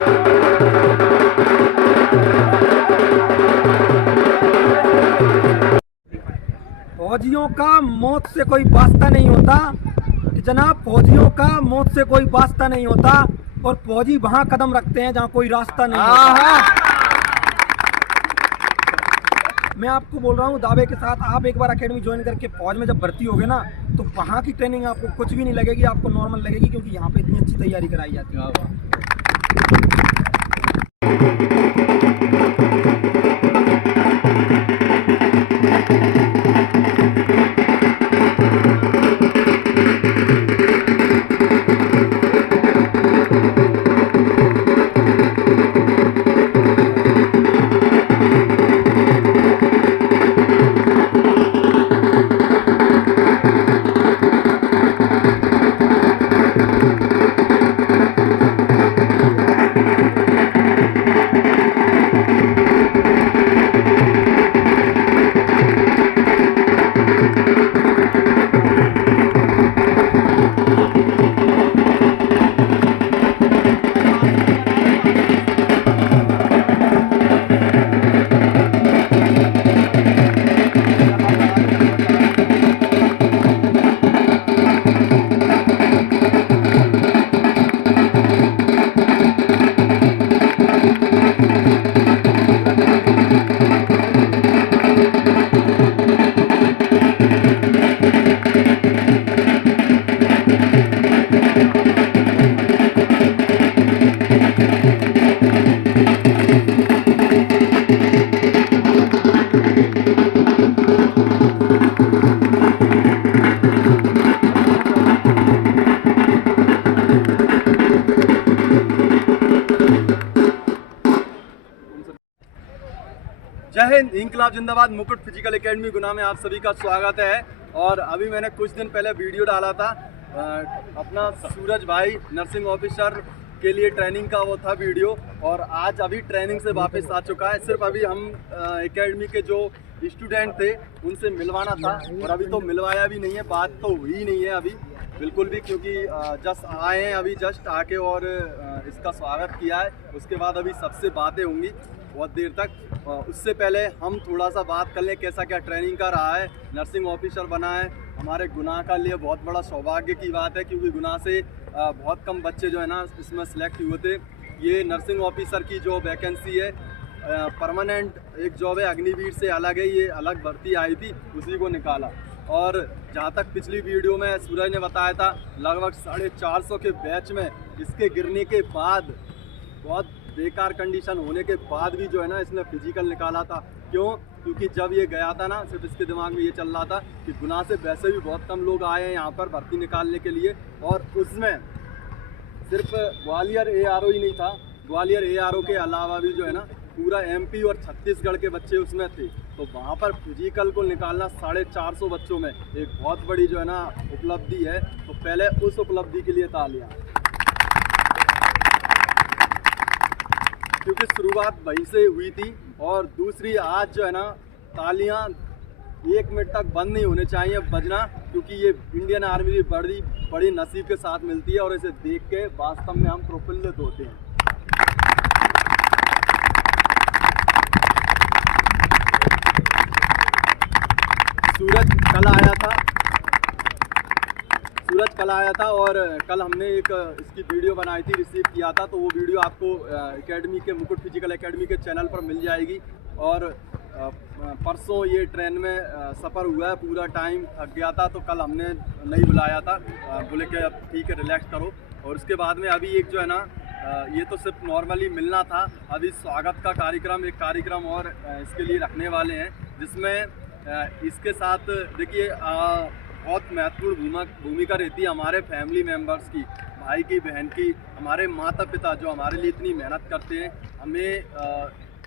फौजियों का मौत से कोई वास्ता नहीं होता जनाब, फौजियों का मौत से कोई वास्ता नहीं होता और फौजी वहां कदम रखते हैं जहां कोई रास्ता नहीं होता। मैं आपको बोल रहा हूँ दावे के साथ, आप एक बार एकेडमी ज्वाइन करके फौज में जब भर्ती होगे ना तो वहाँ की ट्रेनिंग आपको कुछ भी नहीं लगेगी, आपको नॉर्मल लगेगी, क्योंकि यहाँ पे इतनी अच्छी तैयारी कराई जाती है। जय हिंद, इंकलाब जिंदाबाद। मुकुट फिजिकल एकेडमी गुना में आप सभी का स्वागत है। और अभी मैंने कुछ दिन पहले वीडियो डाला था अपना सूरज भाई नर्सिंग ऑफिसर के लिए ट्रेनिंग का, वो था वीडियो। और आज अभी ट्रेनिंग से वापस आ चुका है। सिर्फ अभी हम एकेडमी के जो स्टूडेंट थे उनसे मिलवाना था और अभी तो मिलवाया भी नहीं है, बात तो हुई नहीं है अभी बिल्कुल भी, क्योंकि जस्ट आए हैं अभी, जस्ट आके और इसका स्वागत किया है। उसके बाद अभी सबसे बातें होंगी बहुत देर तक। उससे पहले हम थोड़ा सा बात कर लें कैसा क्या ट्रेनिंग का रहा है। नर्सिंग ऑफिसर बना है हमारे गुना का लिए बहुत बड़ा सौभाग्य की बात है, क्योंकि गुना से बहुत कम बच्चे जो है ना इसमें सेलेक्ट हुए थे। ये नर्सिंग ऑफिसर की जो वैकेंसी है परमानेंट एक जॉब है, अग्निवीर से अलग है, ये अलग भर्ती आई थी, उसी को निकाला। और जहाँ तक पिछली वीडियो में सूरज ने बताया था, लगभग 450 के बैच में इसके गिरने के बाद, बहुत बेकार कंडीशन होने के बाद भी जो है ना इसने फिजिकल निकाला था। क्यों? क्योंकि जब ये गया था ना, सिर्फ इसके दिमाग में ये चल रहा था कि गुना से वैसे भी बहुत कम लोग आए हैं यहाँ पर भर्ती निकालने के लिए, और उसमें सिर्फ ग्वालियर ARO ही नहीं था, ग्वालियर ARO के अलावा भी जो है ना पूरा MP और छत्तीसगढ़ के बच्चे उसमें थे। तो वहाँ पर फिजिकल को निकालना 450 बच्चों में एक बहुत बड़ी जो है ना उपलब्धि है। तो पहले उस उपलब्धि के लिए तालियां, क्योंकि शुरुआत वहीं से हुई थी। और दूसरी, आज जो है ना तालियां 1 मिनट तक बंद नहीं होने चाहिए बजना, क्योंकि ये इंडियन आर्मी की बड़ी नसीब के साथ मिलती है और इसे देख के वास्तव में हम प्रफुल्लित होते हैं। सूरज कल आया था और कल हमने एक इसकी वीडियो बनाई थी, रिसीव किया था। तो वो वीडियो आपको एकेडमी के, मुकुट फिजिकल एकेडमी के चैनल पर मिल जाएगी। और परसों ये ट्रेन में सफ़र हुआ है, पूरा टाइम थक गया था, तो कल हमने नहीं बुलाया था, बोले कि अब ठीक है रिलैक्स करो। और उसके बाद में अभी एक जो है ना ये तो सिर्फ नॉर्मली मिलना था, अभी स्वागत का कार्यक्रम, एक कार्यक्रम और इसके लिए रखने वाले हैं, जिसमें इसके साथ देखिए बहुत महत्वपूर्ण भूमिका रहती है हमारे फैमिली मेम्बर्स की, भाई की, बहन की, हमारे माता पिता जो हमारे लिए इतनी मेहनत करते हैं। हमें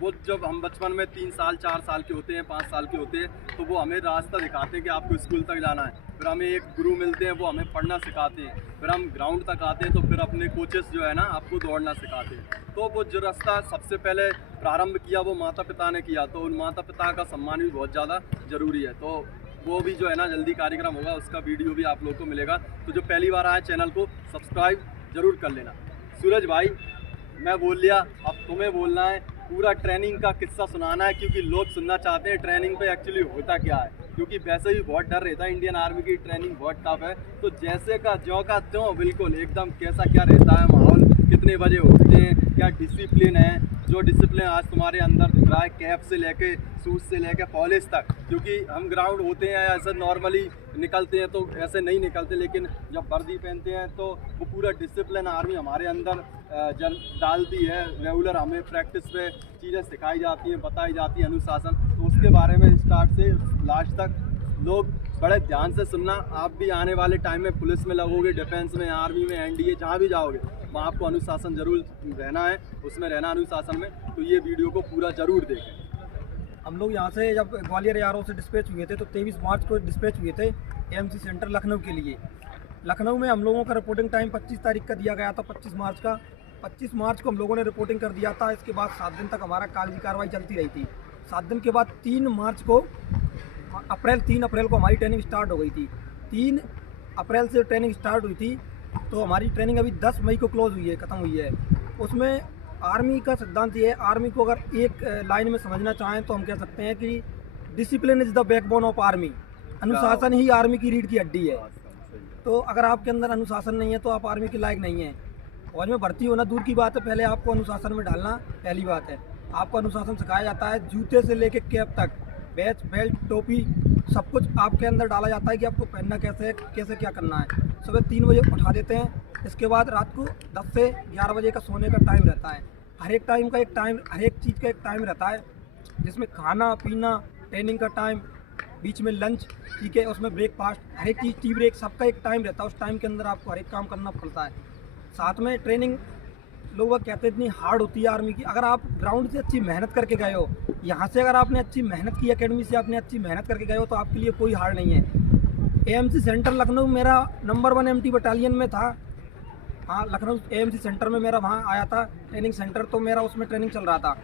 वो जब हम बचपन में 3 साल 4 साल के होते हैं, 5 साल के होते हैं, तो वो हमें रास्ता दिखाते हैं कि आपको स्कूल तक जाना है। फिर हमें एक गुरु मिलते हैं, वो हमें पढ़ना सिखाते हैं। फिर हम ग्राउंड तक आते हैं, तो फिर अपने कोचेस जो है ना आपको दौड़ना सिखाते हैं। तो वो जो रास्ता सबसे पहले प्रारंभ किया वो माता पिता ने किया, तो उन माता पिता का सम्मान भी बहुत ज़्यादा ज़रूरी है। तो वो भी जो है ना जल्दी कार्यक्रम होगा, उसका वीडियो भी आप लोग को मिलेगा। तो जो पहली बार आए चैनल को सब्सक्राइब ज़रूर कर लेना। सूरज भाई मैं बोल लिया, अब तुम्हें बोलना है, पूरा ट्रेनिंग का किस्सा सुनाना है, क्योंकि लोग सुनना चाहते हैं ट्रेनिंग पे एक्चुअली होता क्या है, क्योंकि वैसे भी बहुत डर रहता है, इंडियन आर्मी की ट्रेनिंग बहुत टफ है। तो जैसे का त्यों बिल्कुल एकदम कैसा क्या रहता है माहौल, कितने बजे उठते हैं, क्या डिसिप्लिन है, जो डिसिप्लिन आज तुम्हारे अंदर दिख रहा है, कैप से लेके शूज से लेके पॉलिश तक, क्योंकि हम ग्राउंड होते हैं ऐसे नॉर्मली निकलते हैं तो ऐसे नहीं निकलते, लेकिन जब वर्दी पहनते हैं तो वो पूरा डिसिप्लिन आर्मी हमारे अंदर डालती है। रेगुलर हमें प्रैक्टिस पे चीज़ें सिखाई जाती हैं, बताई जाती है, अनुशासन। तो उसके बारे में स्टार्ट से लास्ट तक लोग बड़े ध्यान से सुनना। आप भी आने वाले टाइम में पुलिस में लगोगे, डिफेंस में, आर्मी में, एनडीए, जहाँ भी जाओगे वहाँ आपको अनुशासन जरूर रहना है, उसमें रहना अनुशासन में। तो ये वीडियो को पूरा ज़रूर देखें। हम लोग यहाँ से जब ग्वालियर यारों से डिस्पैच हुए थे तो 23 मार्च को डिस्पैच हुए थे एएमसी सेंटर लखनऊ के लिए। लखनऊ में हम लोगों का रिपोर्टिंग टाइम 25 तारीख का दिया गया था, 25 मार्च का। 25 मार्च को हम लोगों ने रिपोर्टिंग कर दिया था। इसके बाद 7 दिन तक हमारा कागजी कार्रवाई चलती रही थी। 7 दिन के बाद 3 अप्रैल को हमारी ट्रेनिंग स्टार्ट हो गई थी। 3 अप्रैल से ट्रेनिंग स्टार्ट हुई थी, तो हमारी ट्रेनिंग अभी 10 मई को क्लोज हुई है, ख़त्म हुई है। उसमें आर्मी का सिद्धांत ये है, आर्मी को अगर एक लाइन में समझना चाहें तो हम कह सकते हैं कि discipline is the backbone of army. अनुशासन ही आर्मी की रीढ़ की हड्डी है। तो अगर आपके अंदर अनुशासन नहीं है तो आप आर्मी के लायक नहीं हैं। फौज में भर्ती होना दूर की बात है, पहले आपको अनुशासन में डालना पहली बात है। आपको अनुशासन सिखाया जाता है, जूते से लेके कैप तक, बैच, बेल्ट, टोपी, सब कुछ आपके अंदर डाला जाता है कि आपको पहनना कैसे है, कैसे क्या करना है। सुबह 3 बजे उठा देते हैं, इसके बाद रात को 10 से 11 बजे का सोने का टाइम रहता है। हर एक टाइम का एक टाइम, हर एक चीज़ का एक टाइम रहता है, जिसमें खाना पीना, ट्रेनिंग का टाइम, बीच में लंच, ठीक है, उसमें ब्रेकफास्ट, हर एक चीज़, टी ब्रेक, सबका एक टाइम रहता है। उस टाइम के अंदर आपको हर एक काम करना पड़ता है। साथ में ट्रेनिंग लोग वो कहते हैं इतनी हार्ड होती है आर्मी की। अगर आप ग्राउंड से अच्छी मेहनत करके गए हो, यहाँ से अगर आपने अच्छी मेहनत की, एकेडमी से आपने अच्छी मेहनत करके गए हो, तो आपके लिए कोई हार्ड नहीं है। एएमसी सेंटर लखनऊ मेरा नंबर 1 एमटी बटालियन में था। हाँ, लखनऊ एएमसी सेंटर में मेरा वहाँ आया था ट्रेनिंग सेंटर, तो मेरा उसमें ट्रेनिंग चल रहा था।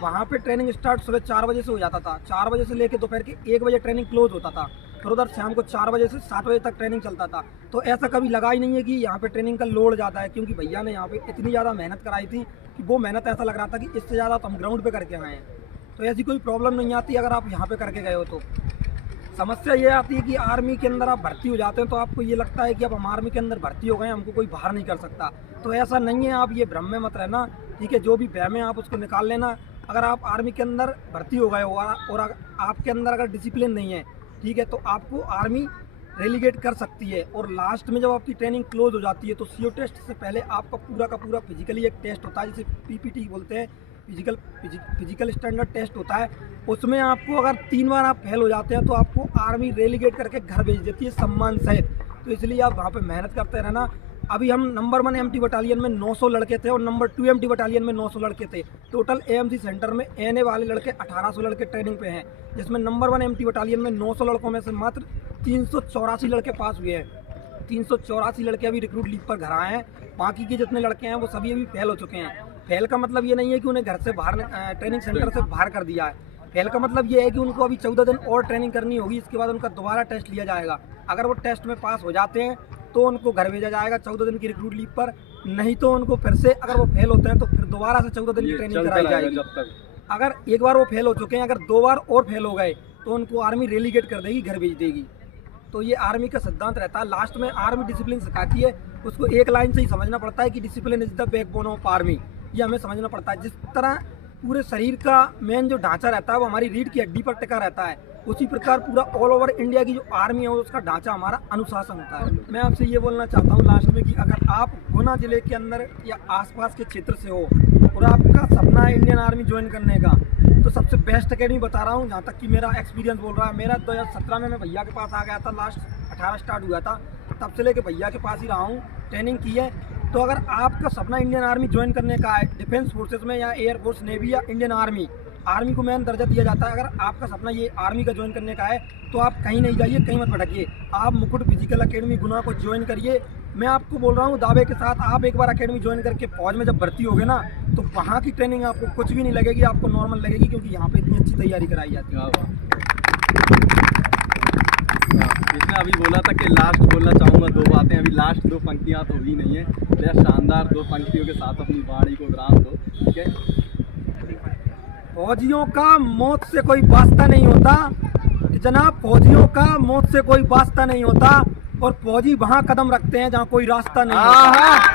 वहाँ पे ट्रेनिंग स्टार्ट सुबह 4 बजे से हो जाता था। 4 बजे से लेकर दोपहर के 1 बजे ट्रेनिंग क्लोज होता था। फिर उधर शाम को 4 बजे से 7 बजे तक ट्रेनिंग चलता था। तो ऐसा कभी लगा ही नहीं है कि यहाँ पे ट्रेनिंग का लोड ज़्यादा है, क्योंकि भैया ने यहाँ पे इतनी ज़्यादा मेहनत कराई थी कि वो मेहनत ऐसा लग रहा था कि इससे ज़्यादा तो हम ग्राउंड पे करके आए हैं। तो ऐसी कोई प्रॉब्लम नहीं आती अगर आप यहाँ पे करके गए हो। तो समस्या ये आती है कि आर्मी के अंदर आप भर्ती हो जाते हैं तो आपको ये लगता है कि अब हम आर्मी के अंदर भर्ती हो गए, हमको कोई बाहर नहीं कर सकता। तो ऐसा नहीं है, आप ये भ्रम में मत रहना, ठीक है। जो भी भ्रम है आप उसको निकाल लेना। अगर आप आर्मी के अंदर भर्ती हो गए हो और आपके अंदर अगर डिसिप्लिन नहीं है, ठीक है, तो आपको आर्मी रेलीगेट कर सकती है। और लास्ट में जब आपकी ट्रेनिंग क्लोज हो जाती है तो सीओ टेस्ट से पहले आपका पूरा का पूरा फिजिकली एक टेस्ट होता है, जिसे पीपीटी बोलते हैं, फिजिकल स्टैंडर्ड टेस्ट होता है। उसमें आपको अगर 3 बार आप फेल हो जाते हैं तो आपको आर्मी रेलीगेट करके घर भेज देती है सम्मान सहित। तो इसलिए आप वहाँ पे मेहनत करते रहना। अभी हम नंबर 1 एमटी बटालियन में 900 लड़के थे और नंबर 2 एमटी बटालियन में 900 लड़के थे। टोटल एएमसी सेंटर में एनए वाले लड़के 1800 लड़के ट्रेनिंग पे हैं, जिसमें नंबर 1 एमटी बटालियन में 900 लड़कों में से मात्र 384 लड़के पास हुए हैं। 384 लड़के अभी रिक्रूट लीव पर घर आए हैं। बाकी के जितने लड़के हैं वो सभी अभी फेल हो चुके हैं। फेल का मतलब ये नहीं है कि उन्हें घर से बाहर, ट्रेनिंग सेंटर से बाहर कर दिया है। फेल का मतलब ये है कि उनको अभी 14 दिन और ट्रेनिंग करनी होगी। इसके बाद उनका दोबारा टेस्ट लिया जाएगा। अगर वो टेस्ट में पास हो जाते हैं तो उनको घर भेजा जाएगा 14 दिन की रिक्रूट लीव पर। नहीं तो उनको फिर से, अगर वो फेल होते हैं तो फिर दोबारा से 14 दिन की ट्रेनिंग कराई जाएगी। अगर एक बार वो फेल हो चुके हैं, अगर 2 बार और फेल हो गए तो उनको आर्मी रेलीगेट कर देगी, घर भेज देगी। तो ये आर्मी का सिद्धांत रहता है। लास्ट में आर्मी डिसिप्लिन सिखाती है, उसको एक लाइन से ही समझना पड़ता है कि discipline is the backbone of army. ये हमें समझना पड़ता है। जिस तरह पूरे शरीर का मेन जो ढांचा रहता है वो हमारी रीढ़ की हड्डी पर टिका रहता है, उसी प्रकार पूरा ऑल ओवर इंडिया की जो आर्मी है उसका ढांचा हमारा अनुशासन होता है। मैं आपसे ये बोलना चाहता हूँ लास्ट में कि अगर आप गुना जिले के अंदर या आसपास के क्षेत्र से हो और आपका सपना है इंडियन आर्मी ज्वाइन करने का, तो सबसे बेस्ट एकेडमी बता रहा हूँ। जहाँ तक कि मेरा एक्सपीरियंस बोल रहा है, मेरा 2017 में मैं भैया के पास आ गया था, लास्ट 18 स्टार्ट हुआ था, तब से लेके भैया के पास ही रहा हूँ, ट्रेनिंग की है। तो अगर आपका सपना इंडियन आर्मी ज्वाइन करने का है, डिफेंस फोर्सेस में या एयरफोर्स, नेवी या इंडियन आर्मी, आर्मी को मेन दर्जा दिया जाता है। अगर आपका सपना ये आर्मी का ज्वाइन करने का है तो आप कहीं नहीं जाइए, कहीं मत भटकिए, आप मुकुट फिजिकल अकेडमी गुना को ज्वाइन करिए। मैं आपको बोल रहा हूँ दावे के साथ, आप एक बार अकेडमी ज्वाइन करके फौज में जब भर्ती होगे ना तो वहाँ की ट्रेनिंग आपको कुछ भी नहीं लगेगी, आपको नॉर्मल लगेगी, क्योंकि यहाँ पे इतनी अच्छी तैयारी कराई जाती है। इसने अभी बोला था कि लास्ट बोलना चाहूँगा 2 बातें, अभी लास्ट 2 पंक्तियाँ तो हुई नहीं है, भैया शानदार 2 पंक्तियों के साथ अपनी वाणी को विराम दो, ठीक है। फौजियों का मौत से कोई वास्ता नहीं होता कि जनाब, फौजियों का मौत से कोई वास्ता नहीं होता, और फौजी वहाँ कदम रखते हैं जहाँ कोई रास्ता नहीं होता।